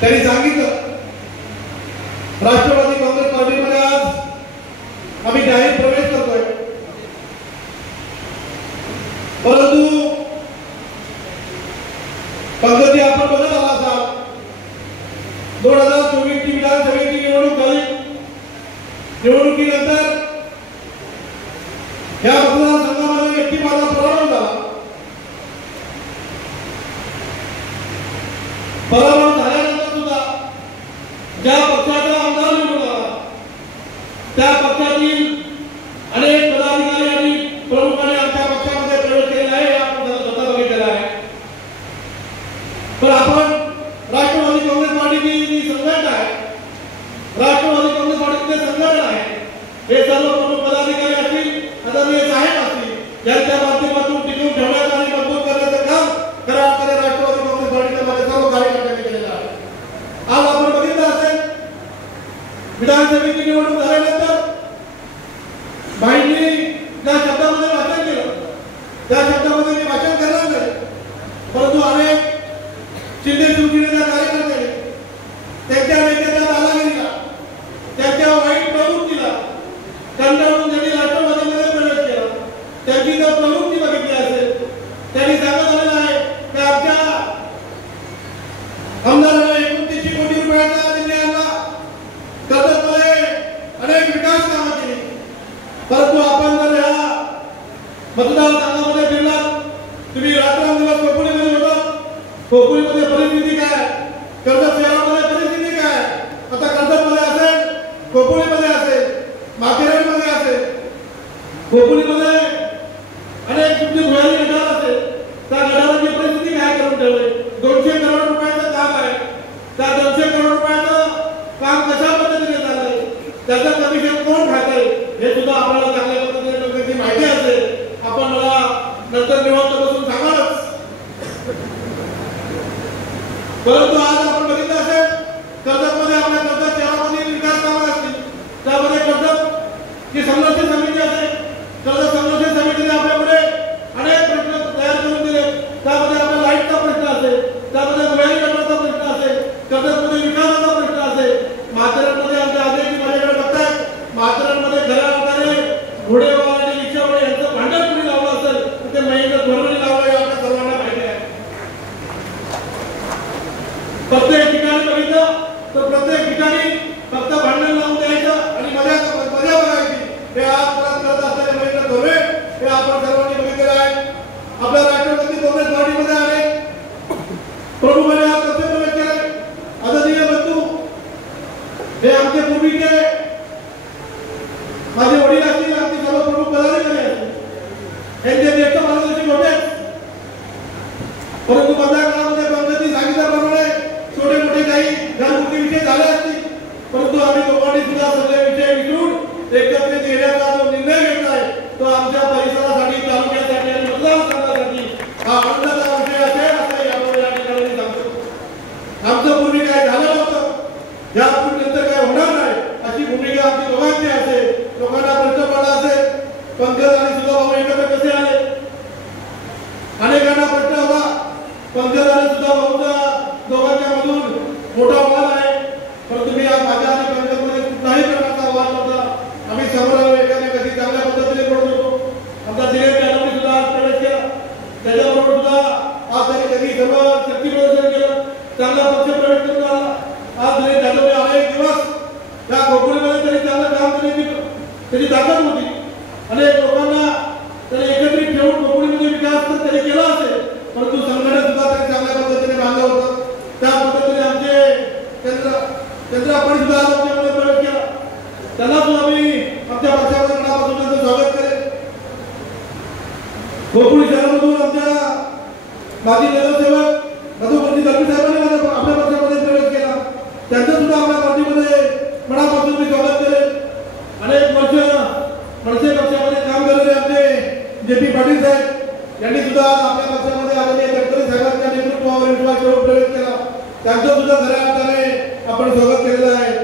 त्यांनी सांगितलं राष्ट्रवादी काँग्रेस पार्टीमध्ये आज आम्ही जाहीर प्रवेश करतोय, परंतु पंकजी आपण बघत आला असाल 2024 ची विधानसभेची निवडणूक झाली। निवडणुकीनंतर या मतदारसंघामध्ये व्यक्ती माझा पराभव झाला। पराभव झाल्यानंतर सुद्धा ज्या पक्षाचा आमदार निवडून आला त्या पक्षातील अनेक पदाधिकारी आणि प्रमुखांनी आमच्या पक्षामध्ये प्रवेश केला आहे, आपण स्वतः बघितलेला आहे। पण आपण राष्ट्रवादी काँग्रेस पार्टीची जी संघटना आहे, राष्ट्रवादी काँग्रेस पार्टीचे संघटना आहे, हे सर्व प्रमुख पदाधिकारी असतील, आदरणीय साहेब असतील, यांच्या माध्यमातून टिकवून ठेवण्याचं आणि मजबूत करण्याचं काम खऱ्या अर्थाने राष्ट्रवादी काँग्रेस पार्टीच्या माझ्या सर्व कार्यकर्त्यांनी केलेलं आहे। आज आपण बघितलं असेल विधानसभेची निवडणूक झाल्यानंतर भाईंनी ज्या शब्दामध्ये भाषण केलं त्या शब्दामध्ये मी भाषण करणार नाही, परंतु अनेक शिंदे शिवसेनेच्या कार्यकर्त्यांनी त्यांच्या नेत्याच्या दादागिरीला, त्यांच्या वाईट प्रवृत्तीला कंटाळून त्यांनी राष्ट्रवादीमध्ये प्रवेश केला। त्यांची जर प्रवृत्ती बघितली असेल, त्यांनी सांगत आलेलं आहे की आमच्या आमदारांना 29 कोटी रुपयाचा निधी आणला, कर्जतमध्ये अनेक विकास कामं केली, परंतु आपण जर या मतदारसंघामध्ये फिरलात, तुम्ही रात्रंदिवस खोपोलीमध्ये होता, खोपोलीमध्ये परिस्थिती काय, कर्जत शहरामध्ये परिस्थिती काय, आता कर्जतमध्ये असेल, खोपोलीमध्ये असेल, माथेरानमध्ये असेल, खोपोलीमध्ये अनेक तुमची भुयारी गटार असेल, त्या गटाराची परिस्थिती काय करून ठेवली। 200 करोड रुपयाचं काम आहे, त्या 200 करोड रुपयाचं काम कशा पद्धतीने चाललंय, त्याचं कमिशन कोण खातंय हे सुद्धा आपल्याला चांगल्या पद्धतीने लोकांची माहिती असेल। आपण मला नंतर निवांत बसून सांगालच, परंतु आज आपण बघितलं असेल कर्जतमध्ये आपल्या कर्जत शहरामधील विकास कामं असतील, त्यामध्ये कर्जत जी संरक्षण समिती असेल, कर्जत संरक्षण समितीने आपल्यापुढे अनेक प्रश्न तयार करून दिले, त्यामध्ये आपल्या लाईटचा प्रश्न असेल, त्यामध्ये भुयारी गटाराचा प्रश्न असेल, कर्जतमध्ये विकासाचा प्रश्न असेल, माथेरानमध्ये आमच्या आदेशी माझ्याकडे बघतायत, माथेरानमध्ये खऱ्या अर्थाने घोडेवाला आणि रिक्षावाले यांचं भांडण कुणी लावलं असेल तर ते महेंद्र धोरणी लावलं हे आपल्या सर्वांना माहिती आहे। प्रत्येक ठिकाणी बघितलं तर प्रत्येक ठिकाणी फक्त भांडण लावून द्यायचं आणि मजा बघायची, हे आजपर्यंत करत असलेले महेंद्र धोरणे हे आपण सर्वांनी बघितलेलं आहे। आपल्या राष्ट्रवादी काँग्रेस पार्टीमध्ये अनेक प्रमुखांनी आज कसे प्रवेश केले, आदरणीय बंधू हे आमचे पूर्वीचे माझे वडील असतील, आमचे सर्व प्रमुख पदाधिकारी असतील, यांचे ज्येष्ठ मार्गदर्शक होते, परंतु बदल्या काळामध्ये पंकजी सांगितल्याप्रमाणे छोटे मोठे काही घरगुती विषय झाले असतील, परंतु आम्ही दोघांनी सुद्धा सगळे विषय विसरून एकत्रित येण्याचा जो निर्णय घेतलाय तो आमच्या परिसरासाठी, तालुक्यासाठी आणि मतदारसंघासाठी हा आनंदाचा विषय असेल असं यापुढे या ठिकाणी सांगतो। आमचं पूर्वी काय झालं नव्हतं, यापुढे नंतर काय होणार नाही अशी भूमिका आमची दोघांची असेल। लोकांना प्रश्न पडला असेल पंकज आणि सुधा भाऊ एकत्र कसे आले, अनेकांना प्रश्न होता पंकज आणि सुधा भाऊचा दोघांच्या मधून मोठा वाद आहे, परंतु मी आज माझ्या आणि पंकजमध्ये कुठलाही प्रकारचा वाद नव्हता, आम्ही समोर एखाद्या कधी चांगल्या पद्धतीने बोलत होतो। आमचा दिनेश जाधवने सुद्धा आज प्रवेश केला, त्याच्याबरोबर सुद्धा आज त्यांनी कधी सर्व शक्ती प्रदर्शन केलं, चांगला पक्ष प्रवेश करून आला। आज दिनेश जाधवने अनेक दिवस त्या खोपोलीमध्ये त्यांनी चांगलं काम करण्याची त्याची ताकद होती, अनेक लोकांना त्यांनी एकत्रित ठेवून खोपोलीमध्ये विकास तर त्यांनी केला असेल, परंतु संघटन सुद्धा त्यांनी चांगल्या पद्धतीने बांधलं होतं। त्या पद्धतीने आमचे चंद्र आपण सुद्धा आज आमच्यामध्ये प्रवेश केला, त्यांना सुद्धा मी आमच्या पक्षामध्ये मनापासून त्यांचं स्वागत करेन। खोपोली शहरामधून आमच्या माजी नगरसेवक मधुमती दलवी साहेबांनी आपल्या पक्षामध्ये प्रवेश केला, त्यांचं सुद्धा आपल्या पार्टीमध्ये मनापासून मी स्वागत करेन। अनेक वर्ष मनसे पक्षामध्ये काम करणारे आमचे जे.पी. पाटील साहेब यांनी सुद्धा आपल्या पक्षामध्ये आदरणीय गडकरी साहेबांच्या नेतृत्वावर विश्वास ठेवून प्रवेश केला, त्यांचं सुद्धा खऱ्या अर्थाने आपण स्वागत केलेलं आहे।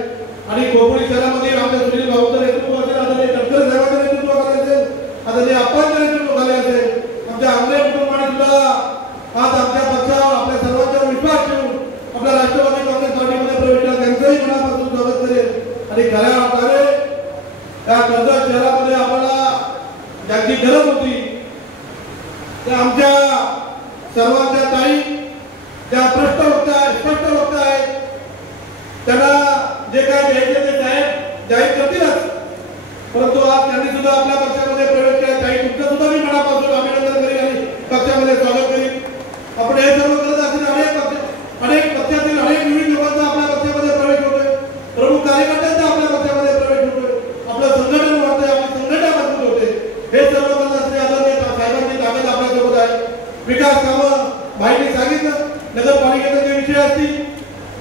आणि खोपोली शहरामध्ये आमच्या सुनील भाऊचं नेतृत्व असेल, आदरणीय गडकरी साहेबांचं नेतृत्व खाली असेल, आदरणीय आप्पांचं नेतृत्व खाली असेल, आमच्या आंबे कुटुंबाने सुद्धा आज आमच्या पक्षावर आपल्या सर्वांच्यावर विश्वास ठेवून आपल्या राष्ट्रवादी काँग्रेस ताई त्या स्पष्ट वक्ता आहेत त्यांना जे काय द्यायचे ते साहेब जाहीर करतीलच, परंतु आज त्यांनी सुद्धा आपल्या पक्षामध्ये प्रवेश केला. ताई तुमचं सुद्धा मी मनापासून अभिनंदन करीन आणि पक्षामध्ये स्वागत करीन. आपण हे सर्व करत असतील अनेक पक्षातील अनेक विविध लोकांचा आपल्या पक्षामध्ये प्रवेश होतोय, प्रमुख कार्यकर्त्यांचा आपल्या पक्षामध्ये प्रवेश होतोय, आपलं संघटन वाढतंय, आपली संघटना मजबूत होते. हे सर्व करत असते आदरणीय साहेबांची ताकद आपल्यासोबत आहे. विकास कामं माहिती सांगितलं, नगरपालिकेचे जे विषय असतील,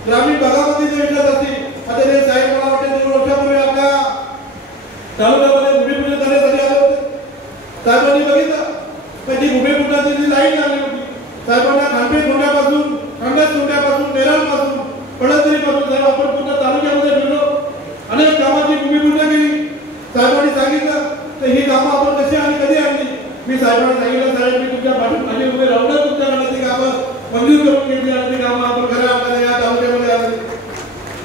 ग्रामीण भागामध्ये जे विषय असतील, आता ते साहेब मला वाटते 2 वर्षापूर्वी आपल्या तालुक्यामध्ये भूमिपूजन करण्यासाठी आले होते. साहेबांनी बघितलं पण जी भूमिपूजनाची जी लाईन लागली होती, साहेबांना खांबे सोडण्यापासून, खांबे सोडण्यापासून, नेराळपासून, पडतरीपासून साहेब आपण पूर्ण तालुक्यामध्ये फिरलो, अनेक कामाची भूमिपूजन केली. साहेबांनी सांगितलं तर ही कामं आपण कशी आणि कधी आणली. मी साहेबांना सांगितलं साहेब मी तुमच्या पाठीमागे उभे राहूनच तुमच्याकडे ती कामं मंजूर करून घेतली आणि ती कामं आपण खऱ्या अर्थाने या तालुक्यामध्ये आली.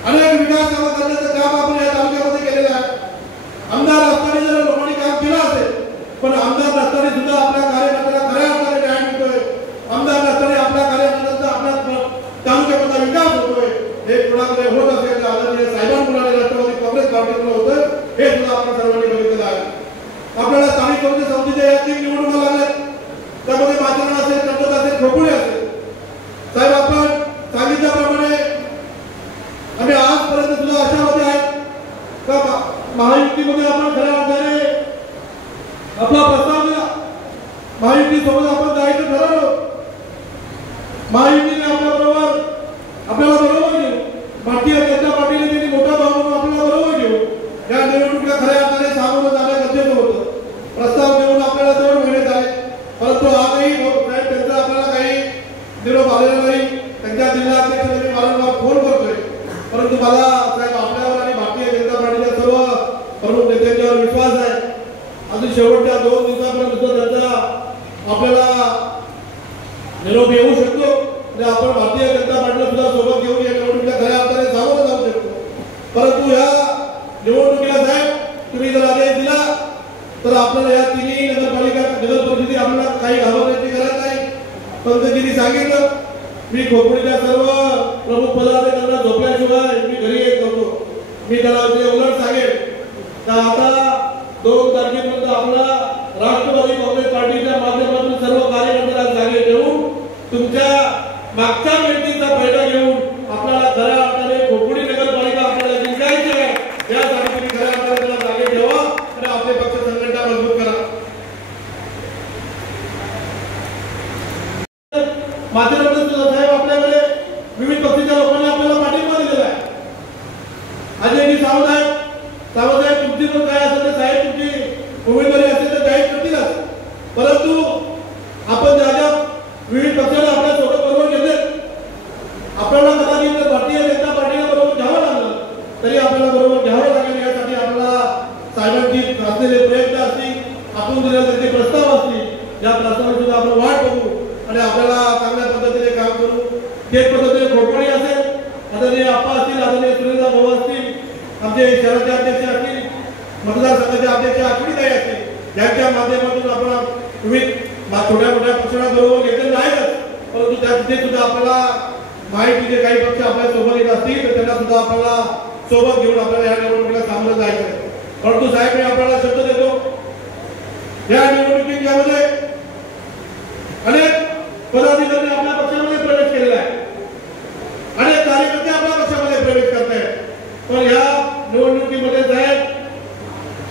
अनेक विकास कामं करण्याचं काम आपण या तालुक्यामध्ये केलेलं आहे. आमदार असताना जर लोकांनी काम केलं असेल, पण आमदार नसताना सुद्धा आपल्या कार्यकर्त्याला खऱ्या अर्थाने न्याय मिळतोय. आमदार नसताना आपल्या कार्यकर्त्यांचा आपल्या तालुक्यामधला विकास होतोय. हे कोणाकडे होत असेल तर आदरणीय साहेबांमुळे राष्ट्रवादी काँग्रेस पार्टीकडे होतं, हे सुद्धा आपण सर्वांनी बघितलेलं आहे. आपल्याला स्थानिक स्वराज्य संस्थेच्या या 3 निवडणुका लागल्या, त्यामध्ये माचरण असेल, कर्जत असेल, खोपोली असेल. साहेब आपण सांगितल्याप्रमाणे आम्ही आजपर्यंत सुद्धा आशावादी आहेत का महायुतीमध्ये आपण खऱ्या अर्थाने आपला प्रस्ताव दिला. महायुती सोबत आपण जायचं ठरवलं. महायुतीने आपल्याला बरोबर घेऊ. भारतीय जनता पार्टीने त्यांनी मोठा भाव म्हणून आपल्याला बरोबर घेऊ. या निवडणुकीला खऱ्या अर्थाने सामोरं जाणं गरजेचं होतं. प्रस्ताव घेऊन आपल्याला 2 महिने झाले, परंतु आजही साहेब त्यांचा आपल्याला काही निरोप आलेला नाही. त्यांच्या जिल्हा अध्यक्षांनी वारंवार फोन करतोय, परंतु मला साहेब आपल्यावर आणि भारतीय जनता पार्टीच्या सर्व प्रमुख नेत्यांच्यावर विश्वास आहे. अजून शेवटच्या 2 दिवसापर्यंत त्यांचा आपल्याला निरोप येऊ शकतो आणि आपण भारतीय जनता पार्टीला सुद्धा सोबत घेऊन या निवडणुकीला खऱ्या अर्थाने सामोरं जाऊ शकतो. परंतु या निवडणुकीला साहेब तुम्ही जर आदेश दिला तर आपल्याला या 3 नगरपालिका नगर परिषदी आपल्याला काही घाबरण्याची गरज नाही. पंतजींनी सांगितलं मी खोपोलीच्या सर्व प्रमुख पदाधिकाऱ्यांना झोपल्याशिवाय मी घरी येत नव्हतो. मी त्याला उलट सांगेन का आता 2 तारखेपर्यंत आपला राष्ट्रवादी काँग्रेस पार्टीच्या माध्यमातून सर्व कार्यकर्त्यांना जागे देऊन तुमच्या मागच्या व्यक्तीचा फायदा घेऊन आपल्याला खऱ्या अर्थाने खोपोली नगरपालिका आपल्याला जिंकायची आहे. यासाठी तुम्ही खऱ्या अर्थाने त्याला जागे ठेवा आणि आपले पक्ष संघटना मजबूत करा. माध्यमातून साहेब आपल्याकडे विविध पक्षाच्या लोकांनी आपल्याला पाठिंबा दिलेला आहे. अजय सावंत साहेब तुमची पण काय असेल तर साहेब तुमची उमेदवारी असेल तर जाहीर करतीलच, परंतु आपण ज्या विविध पक्षाला आपल्या सोबत बरोबर घेतले, आपल्याला कदाचित भारतीय जनता पार्टीला बरोबर घ्यावं लागलं तरी आपल्याला बरोबर घ्यावं लागेल. यासाठी आपल्याला साहेबांची असलेले प्रयत्न असतील, आपण दिलेले त्यांचे प्रस्ताव असतील, या प्रस्तावाची सुद्धा आपण वाट बघू आणि आपल्याला चांगल्या पद्धतीने काम करू. तेच पद्धतीने खोपोली असेल, आदरणीय आप्पा असतील, आदरणीय सुरेंद्र भाऊ असतील, आमचे शहराचे अध्यक्ष असतील, मतदारसंघाचे अध्यक्ष आठवडीताई असतील, यांच्या माध्यमातून आपण विविध छोट्या मोठ्या पक्षांना बरोबर घेतले नाहीतच, परंतु त्या तिथे सुद्धा आपल्याला माहितीचे काही पक्ष आपल्या सोबत येत असतील तर त्यांना सुद्धा आपल्याला सोबत घेऊन आपल्याला या निवडणुकीला सामोरं जायचं आहे. परंतु साहेब मी आपल्याला शब्द देतो, या निवडणुकीमध्ये अनेक पदाधिकारी आपल्या पक्षामध्ये प्रवेश केलेला आहे, अनेक कार्यकर्ते आपल्या पक्षामध्ये प्रवेश करत आहेत. पण या निवडणुकीमध्ये साहेब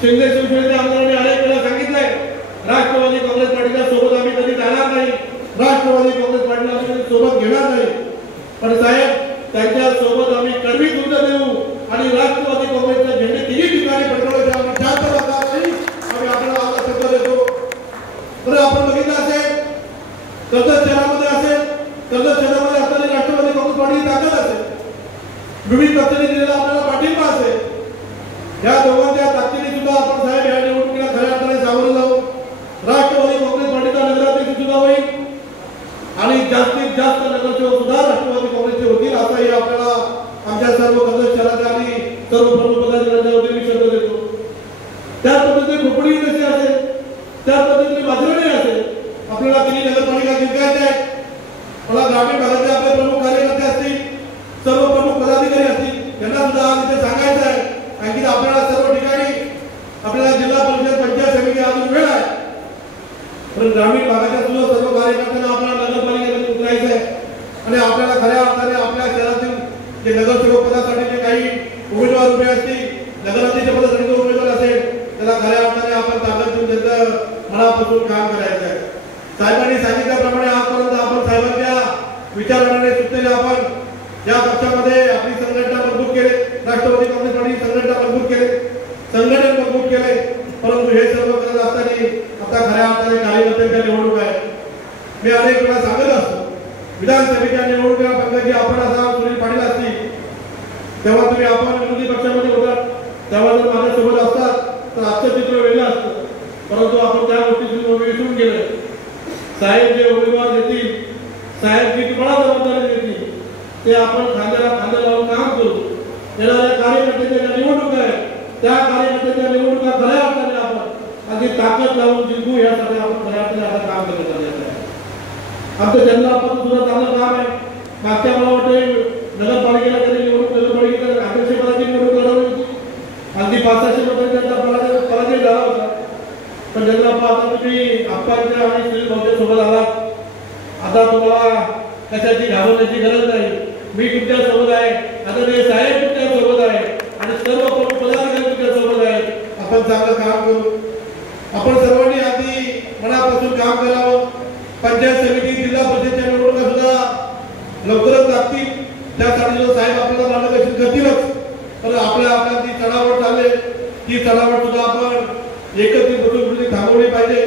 शिंदे शिवसेनेच्या आमदारांनी अनेक वेळा सांगितलंय राष्ट्रवादी काँग्रेस पार्टीच्या सोबत आम्ही कधी जाणार नाही, राष्ट्रवादी काँग्रेस पार्टीला आम्ही कधी सोबत घेणार नाही. पण साहेब त्यांच्या सोबत आम्ही कडवी गुंड देऊ आणि राष्ट्रवादी काँग्रेसच्या झेंडे 3 ठिकाणी फडकवण्याची आम्ही शांत राहणार नाही, आम्ही आपल्याला आपला शब्द देतो. तर आपण बघितलं असेल कर्जत शहरामध्ये असेल, कर्जत शहरामध्ये असताना राष्ट्रवादी काँग्रेस पार्टीची ताकद असेल, विविध पक्षांनी दिलेला आपल्याला पाठिंबा असेल. या दोघांच्या ताकदीने सुद्धा आपण साहेब या निवडणुकीला खऱ्या अर्थाने सामोरं जाऊ. राष्ट्रवादी काँग्रेस पार्टीचा नगराध्यक्ष सुद्धा होईल आणि जास्तीत जास्त नगरसेवक सुद्धा राष्ट्रवादी काँग्रेसचे होतील, असाही आपल्याला आमच्या सर्व कर्जत शहराच्या आणि सर्व प्रमुख पदाधिकाऱ्यांच्या वतीने मी शब्द देतो. त्याच पद्धतीने खोपोली कशी असेल, त्याच पद्धतीने माजरणी असेल, आपल्याला 3 नगरपालिका जिंकायच्या आहेत. पण ग्रामीण भागातले आपले प्रमुख कार्यकर्ते असतील, सर्व प्रमुख पदाधिकारी असतील, त्यांना सुद्धा आज इथे सांगायचं आहे आणखी आपल्याला सर्व ठिकाणी आपल्याला जिल्हा परिषद पंचायत समिती अजून वेळ आहे, पण ग्रामीण भागाच्या सुद्धा सर्व कार्यकर्त्यांना आपल्याला नगरपालिकेमध्ये उतरायचं आहे आणि आपल्याला खऱ्या अर्थाने आपल्या शहरातील जे नगरसेवक पदासाठी जे काही उमेदवार उभे असतील, नगराध्यक्ष पदासाठी जो उमेदवार असेल त्याला खऱ्या अर्थाने आपण ताकद देऊन त्यांचं मनापासून काम करायचं आहे. साहेबांनी सांगितल्याप्रमाणे आजपर्यंत आपण साहेबांच्या विचाराने सूचनेने आपण या पक्षामध्ये आपली संघटना मजबूत केली, राष्ट्रवादी काँग्रेस पार्टी संघटना मजबूत केली, संघटन मजबूत केले, परंतु हे सर्व करत असताना आता खऱ्या अर्थाने कार्यकर्त्यांच्या निवडणूक आहे. मी अनेक वेळा सांगत असतो विधानसभेच्या निवडणुकीला पंकजी आपण असा सुनील पाटील असतील तेव्हा तुम्ही आपण विरोधी पक्षामध्ये होता तेव्हा जर माझ्यासोबत असतात तर आजचं चित्र वेगळं असतं, परंतु आपण त्या गोष्टीतून विसरून गेलो. साहेब जे उमेदवार देतील, साहेब जी तुम्हाला जबाबदारी देतील ते आपण खांद्याला खांदा लावून काम करू. येणाऱ्या कार्यकर्त्यांच्या निवडणूक आहे, त्या कार्यकर्त्यांच्या निवडणुका खऱ्या अर्थाने आपण अगदी ताकद लावून जिंकू यासाठी आपण खऱ्या अर्थाने आता काम करत आलेलं आहे. आमचं चंद्रापासून सुद्धा चांगलं काम आहे. मागच्या मला वाटते नगरपालिकेला त्यांनी निवडणूक नगरपालिकेच्या अध्यक्षपदाची निवडणूक लढवली होती, अगदी 500 मतांनी त्यांचा पराजय झाला होता. पण चंद्राप्पा आता तुम्ही आप्पांच्या आणि सुनील भाऊच्या सोबत आलात, आता तुम्हाला कशाची घाबरण्याची गरज नाही. मी तुमच्या सोबत आहे, आदरणीय साहेब तुमच्या सोबत आहे आणि सर्व प्रमुख पदाधिकारी तुमच्या सोबत आहे. आपण चांगलं काम करू. आपण सर्वांनी आधी मनापासून काम करावं. पंचायत समिती जिल्हा परिषदेच्या निवडणुका सुद्धा लवकरच लागतील, त्यासाठी जो साहेब आपल्याला मार्गदर्शन करतीलच, पण आपल्या ती चढावट चालले ती चढावट सुद्धा आपण एकत्रित बसून थांबवली पाहिजे.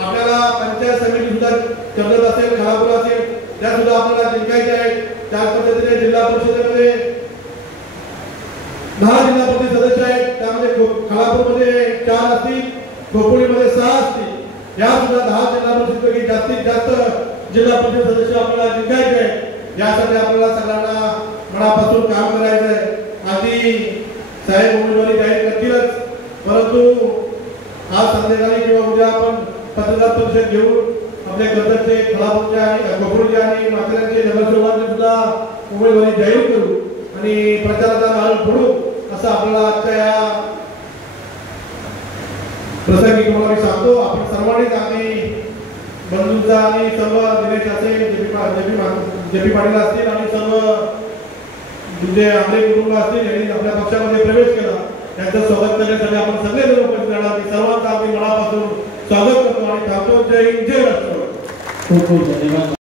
आपल्याला पंचायत समिती सुद्धा चंद्रत असेल, खालापूर असेल, त्या सुद्धा आपल्याला जिंकायचे आहे. त्याच पद्धतीने जिल्हा परिषदेमध्ये 10 जिल्हा परिषद सदस्य आहेत, त्यामध्ये खालापूरमध्ये 4 असतील, खोपोलीमध्ये 6 असतील. या सुद्धा 10 जिल्हा परिषदेपैकी जास्तीत जास्त जिल्हा परिषद सदस्य आपल्याला जिंकायचे आहे. यासाठी आपल्याला सगळ्यांना मनापासून काम करायचं आहे. आधी साहेब उमेदवारी जाहीर करतीलच, परंतु आज संध्याकाळी किंवा उद्या आपण पत्रकार परिषद घेऊन आपल्या कर्जतचे, खालापूरच्या आणि खोपोलीच्या आणि माथेरानचे नगरसेवकांची सुद्धा उमेदवारी जाहीर करू आणि प्रचाराचा नारळ फोडू असं आपल्याला आजच्या या प्रसंगी तुम्हाला मी सांगतो. आपण सर्वांनीच आम्ही बंधूंचा आणि सर्व दिनेश असेल, जेपी पाटील असतील आणि सर्व जे आपले कुटुंब असतील यांनी आपल्या पक्षामध्ये प्रवेश केला, त्यांचं स्वागत करण्यासाठी आपण सगळे जण उपस्थित राहणार. मी सर्वांचं आम्ही मनापासून स्वागत करतो आणि थांबतो. जय हिंद, जय राष्ट्रवादी. खूप खूप धन्यवाद.